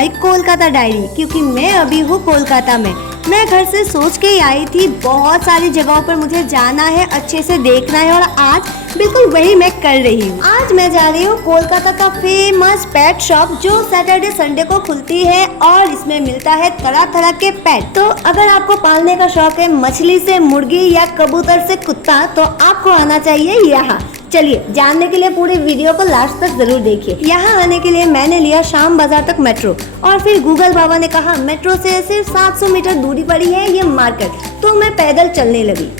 माई Kolkata diary, क्योंकि मैं अभी हूँ कोलकाता में। मैं घर से सोच के ही आई थी, बहुत सारी जगहों पर मुझे जाना है, अच्छे से देखना है, और आज बिल्कुल वही मैं कर रही हूँ। आज मैं जा रही हूँ कोलकाता का फेमस पेट शॉप जो सैटरडे संडे को खुलती है और इसमें मिलता है तरह तरह के पेट। तो अगर आपको पालने का शौक है मछली से मुर्गी या कबूतर से कुत्ता, तो आपको आना चाहिए यहाँ। चलिए जानने के लिए पूरी वीडियो को लास्ट तक जरूर देखिए। यहाँ आने के लिए मैंने लिया शाम बाजार तक मेट्रो, और फिर गूगल बाबा ने कहा मेट्रो से सिर्फ 700 मीटर दूरी पड़ी है ये मार्केट, तो मैं पैदल चलने लगी।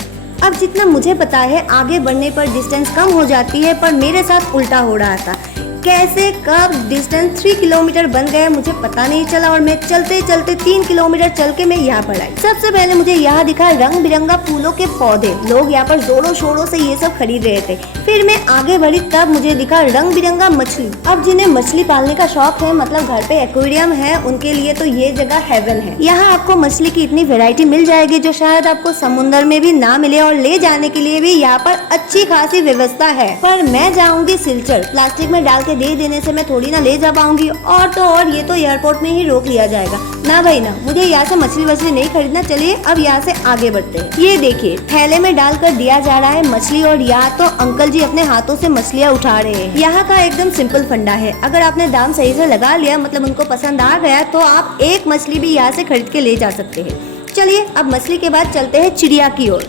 अब जितना मुझे पता है आगे बढ़ने पर डिस्टेंस कम हो जाती है, पर मेरे साथ उल्टा हो रहा था। कैसे कब डिस्टेंस 3 किलोमीटर बन गया मुझे पता नहीं चला, और मैं चलते चलते 3 किलोमीटर चल के मैं यहाँ पर आई। सबसे पहले मुझे यहाँ दिखा रंग बिरंगा फूलों के पौधे, लोग यहाँ पर जोरों शोरों से ये सब खरीद रहे थे। फिर मैं आगे बढ़ी, तब मुझे दिखा रंग बिरंगा मछली। अब जिन्हें मछली पालने का शौक है, मतलब घर पे एक्वेरियम है, उनके लिए तो ये जगह हेवन है। यहाँ आपको मछली की इतनी वेरायटी मिल जाएगी जो शायद आपको समुद्र में भी ना मिले, और ले जाने के लिए भी यहाँ पर अच्छी खासी व्यवस्था है। पर मैं जाऊंगी सिलचर, प्लास्टिक में डाल दे देने से मैं थोड़ी ना ले जा पाऊंगी, और तो और ये तो एयरपोर्ट में ही रोक लिया जाएगा। ना भाई ना, मुझे यहाँ से मछली वछली नहीं खरीदना। चलिए अब यहाँ से आगे बढ़ते हैं। ये देखिए थैले में डालकर दिया जा रहा है मछली, और यहाँ तो अंकल जी अपने हाथों से मछलियाँ उठा रहे हैं। यहाँ का एकदम सिंपल फंडा है, अगर आपने दाम सही से लगा लिया, मतलब उनको पसंद आ गया, तो आप एक मछली भी यहाँ से खरीद के ले जा सकते हैं। चलिए अब मछली के बाद चलते हैं चिड़िया की ओर।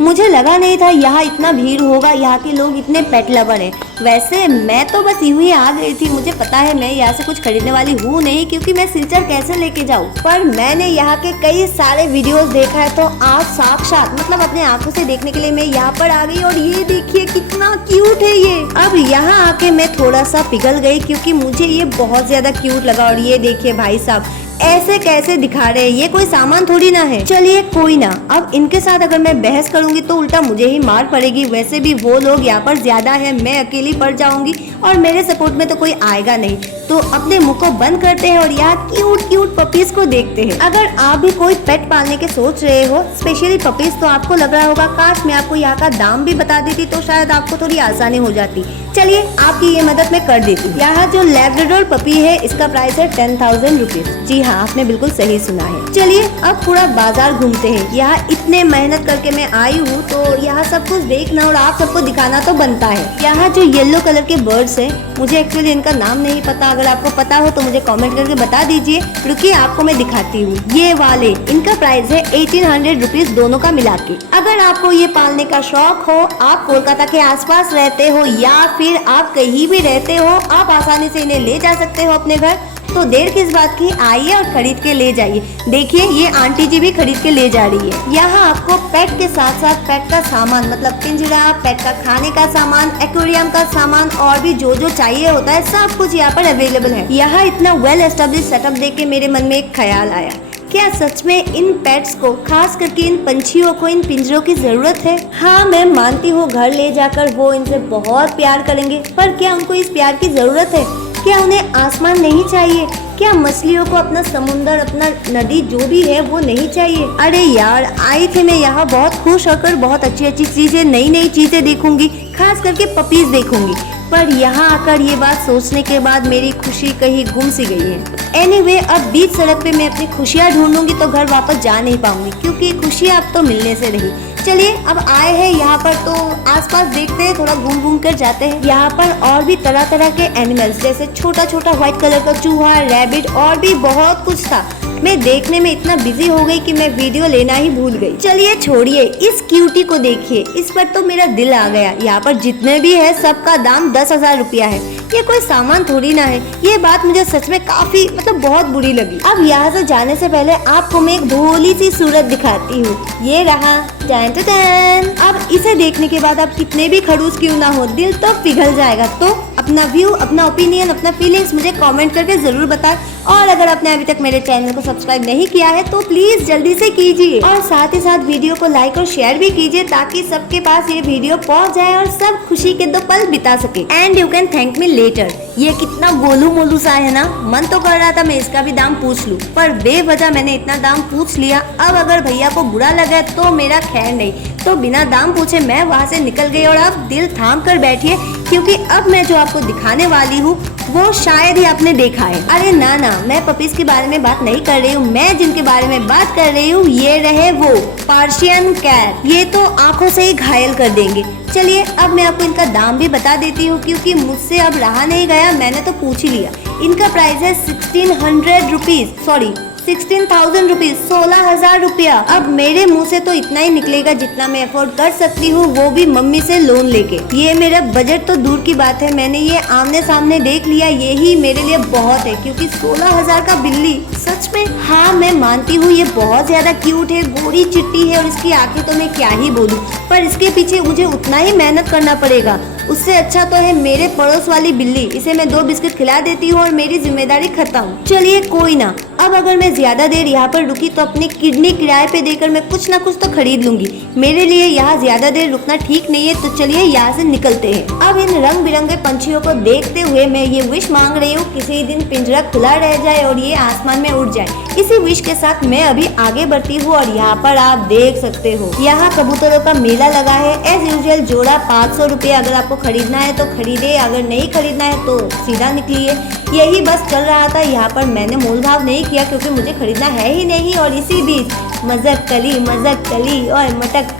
मुझे लगा नहीं था यहाँ इतना भीड़ होगा, यहाँ के लोग इतने पेट लवर हैं। वैसे मैं तो बस यूं ही आ गई थी, मुझे पता है मैं यहाँ से कुछ खरीदने वाली हूँ नहीं, क्योंकि मैं सिलचर कैसे लेके जाऊँ। पर मैंने यहाँ के कई सारे वीडियोस देखा है, तो आज साक्षात मतलब अपने आंखों से देखने के लिए मैं यहाँ पर आ गई। और ये देखिए कितना क्यूट है ये। अब यहाँ आके मैं थोड़ा सा पिघल गई, क्योंकि मुझे ये बहुत ज्यादा क्यूट लगा। और ये देखिए भाई साहब ऐसे कैसे दिखा रहे हैं, ये कोई सामान थोड़ी ना है। चलिए कोई ना, अब इनके साथ अगर मैं बहस करूंगी तो उल्टा मुझे ही मार पड़ेगी। वैसे भी वो लोग यहाँ पर ज्यादा है, मैं अकेली पड़ जाऊंगी, और मेरे सपोर्ट में तो कोई आएगा नहीं। तो अपने मुंह को बंद करते हैं और यहाँ क्यूट क्यूट पपीज को देखते हैं। अगर आप भी कोई पेट पालने के सोच रहे हो, स्पेशली पपीज, तो आपको लग रहा होगा काश मैं आपको यहाँ का दाम भी बता देती, तो शायद आपको थोड़ी आसानी हो जाती। चलिए आपकी ये मदद मैं कर देती हूँ। यहाँ जो लैब्राडोर पपी है इसका प्राइस है 10,000 रुपीज। जी हाँ, आपने बिल्कुल सही सुना है। चलिए अब पूरा बाजार घूमते हैं। यहाँ इतने मेहनत करके मैं आई हूँ, तो यहाँ सब कुछ देखना और आप सबको दिखाना तो बनता है। यहाँ जो येलो कलर के बर्ड्स है, मुझे एक्चुअली इनका नाम नहीं पता, अगर आपको पता हो तो मुझे कमेंट करके बता दीजिए। रुकिए आपको मैं दिखाती हूँ। ये वाले, इनका प्राइस है 1800 रुपीज दोनों का मिला के। अगर आपको ये पालने का शौक हो, आप कोलकाता के आसपास रहते हो या फिर आप कहीं भी रहते हो, आप आसानी से इन्हें ले जा सकते हो अपने घर। तो देर किस बात की, आइए और खरीद के ले जाइए। देखिए ये आंटी जी भी खरीद के ले जा रही है। यहाँ आपको पेट के साथ साथ पेट का सामान, मतलब पिंजरा, पेट का खाने का सामान, एक्वेरियम का सामान, और भी जो जो चाहिए होता है सब कुछ यहाँ पर अवेलेबल है। यहाँ इतना वेल एस्टेब्लिश सेटअप देख के मेरे मन में एक ख्याल आया, क्या सच में इन पेट्स को, खास करके इन पंछियों को, इन पिंजरों की जरूरत है? हाँ मैं मानती हूँ घर ले जाकर वो इनसे बहुत प्यार करेंगे, पर क्या उनको इस प्यार की जरूरत है? क्या उन्हें आसमान नहीं चाहिए? क्या मछलियों को अपना समुंदर, अपना नदी जो भी है वो नहीं चाहिए? अरे यार, आई थी मैं यहाँ बहुत खुश होकर, बहुत अच्छी अच्छी चीजें, नई नई चीजें देखूंगी, खास करके पपीज देखूंगी। पर यहाँ आकर ये बात सोचने के बाद मेरी खुशी कहीं गुम सी गई है। एनीवे, अब बीच सड़क पे मैं अपनी खुशियाँ ढूंढूंगी तो घर वापस जा नहीं पाऊंगी, क्योंकि खुशियाँ अब तो मिलने से रही। चलिए अब आए हैं यहाँ पर, तो आसपास देखते हैं, थोड़ा घूम घूम कर जाते हैं। यहाँ पर और भी तरह तरह के एनिमल्स, जैसे छोटा छोटा व्हाइट कलर का चूहा, रैबिट, और भी बहुत कुछ था। मैं देखने में इतना बिजी हो गई कि मैं वीडियो लेना ही भूल गई। चलिए छोड़िए, इस क्यूटी को देखिए, इस पर तो मेरा दिल आ गया। यहाँ पर जितने भी है सबका दाम 10,000 रुपया है। ये कोई सामान थोड़ी ना है। ये बात मुझे सच में काफी बहुत बुरी लगी। अब यहाँ से जाने से पहले आपको मैं एक भोली सी सूरत दिखाती हूँ। ये रहा, टैन टैन। अब इसे देखने के बाद आप कितने भी खड़ूस क्यों ना हो, दिल तो पिघल जाएगा। तो अपना व्यू, अपना ओपिनियन, अपना फीलिंग्स मुझे कमेंट करके जरूर बताएं। और अगर आपने अभी तक मेरे चैनल को सब्सक्राइब नहीं किया है तो प्लीज जल्दी से कीजिए, और साथ ही साथ वीडियो को लाइक और शेयर भी कीजिए, ताकि सबके पास ये वीडियो पहुंच जाए और सब खुशी के 2 पल बिता सके। And you can thank me later. ये कितना गोलू मोलू सा है ना, मन तो कर रहा था मैं इसका भी दाम पूछ लूं, पर बेवजह मैंने इतना दाम पूछ लिया। अब अगर भैया को बुरा लगा तो मेरा खैर नहीं। तो बिना दाम पूछे मैं वहाँ से निकल गई और आप दिल थाम कर बैठिए, क्योंकि अब मैं जो आपको दिखाने वाली हूँ वो शायद ही आपने देखा है। अरे ना ना, मैं पपीज के बारे में बात नहीं कर रही हूँ। मैं जिनके बारे में बात कर रही हूँ ये रहे वो पर्शियन कैट। ये तो आंखों से ही घायल कर देंगे। चलिए अब मैं आपको इनका दाम भी बता देती हूँ, क्योंकि मुझसे अब रहा नहीं गया, मैंने तो पूछ ही लिया। इनका प्राइस है 1600 रुपीज, सॉरी 16,000 रुपीज, 16,000 रुपया। अब मेरे मुंह से तो इतना ही निकलेगा जितना मैं अफोर्ड कर सकती हूँ, वो भी मम्मी से लोन लेके। ये मेरा बजट तो दूर की बात है, मैंने ये आमने सामने देख लिया, यही मेरे लिए बहुत है। क्योंकि 16,000 का बिल्ली सच में, हाँ मैं मानती हूँ ये बहुत ज्यादा क्यूट है, गोरी चिट्टी है और इसकी आंखें तो मैं क्या ही बोलूँ, पर इसके पीछे मुझे उतना ही मेहनत करना पड़ेगा। उससे अच्छा तो है मेरे पड़ोस वाली बिल्ली, इसे मैं 2 बिस्किट खिला देती हूँ और मेरी जिम्मेदारी खत्म। चलिए कोई ना, अब अगर मैं ज्यादा देर यहाँ पर रुकी तो अपनी किडनी किराए पे देकर मैं कुछ ना कुछ तो खरीद लूंगी। मेरे लिए यहाँ ज्यादा देर रुकना ठीक नहीं है, तो चलिए यहाँ से निकलते हैं। अब इन रंग बिरंगे पंछियों को देखते हुए मैं ये विश मांग रही हूँ, किसी दिन पिंजरा खुला रह जाए और ये आसमान में उड़ जाए। इसी विश के साथ मैं अभी आगे बढ़ती हूँ और यहाँ पर आप देख सकते हो यहाँ कबूतरों का मेला लगा है। एज यूजुअल जोड़ा 500 रुपये। अगर आपको खरीदना है तो खरीदे, अगर नहीं खरीदना है तो सीधा निकलिए। यही बस चल रहा था यहाँ पर, मैंने मोल भाव नहीं किया क्योंकि मुझे खरीदना है ही नहीं। और इसी बीच मजक कली और मटक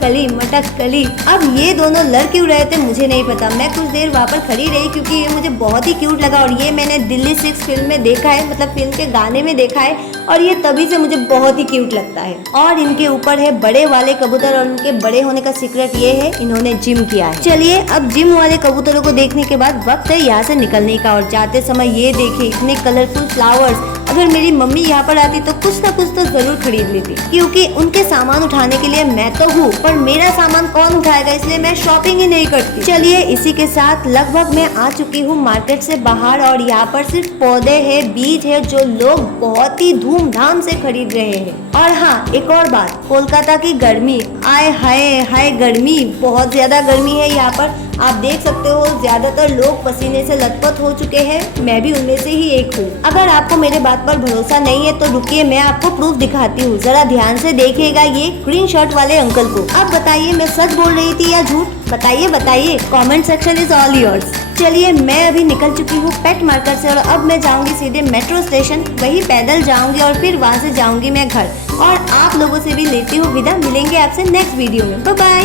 कली। अब ये दोनों लड़ क्यों रहे थे मुझे नहीं पता। मैं कुछ देर वहाँ पर खड़ी रही क्योंकि ये मुझे बहुत ही क्यूट लगा और ये मैंने दिल्ली 6 फिल्म में देखा है, मतलब फिल्म के गाने में देखा है और ये तभी से मुझे बहुत ही क्यूट लगता है। और इनके ऊपर है बड़े वाले कबूतर और उनके बड़े होने का सीक्रेट ये है इन्होंने जिम किया है। चलिए अब जिम वाले कबूतरों को देखने के बाद वक्त है यहाँ से निकलने का। और जाते समय ये देखिए इतने कलरफुल फ्लावर्स। अगर मेरी मम्मी यहाँ पर आती तो कुछ ना कुछ तो जरूर खरीद लेती, क्योंकि उनके सामान उठाने के लिए मैं तो हूँ, पर मेरा सामान कौन उठाएगा, इसलिए मैं शॉपिंग ही नहीं करती। चलिए इसी के साथ लगभग मैं आ चुकी हूँ मार्केट से बाहर और यहाँ पर सिर्फ पौधे है, बीज है जो लोग बहुत ही धूमधाम से खरीद रहे हैं। और हाँ एक और बात, कोलकाता की गर्मी, आए हाय हाय गर्मी, बहुत ज्यादा गर्मी है यहाँ पर। आप देख सकते हो ज्यादातर लोग पसीने से लथपथ हो चुके हैं, मैं भी उनमें से ही एक हूँ। अगर आपको मेरे बात पर भरोसा नहीं है तो रुकिए, मैं आपको प्रूफ दिखाती हूँ। जरा ध्यान से देखिएगा ये ग्रीन शर्ट वाले अंकल को। अब बताइए मैं सच बोल रही थी या झूठ, बताइए। Comment section is all yours. चलिए मैं अभी निकल चुकी हूँ पेट मार्केट से और अब मैं जाऊंगी सीधे मेट्रो स्टेशन, वही पैदल जाऊंगी और फिर वहाँ से जाऊंगी मैं घर। और आप लोगों से भी लेती हूँ विदा। मिलेंगे आपसे नेक्स्ट वीडियो में, बाय बाय।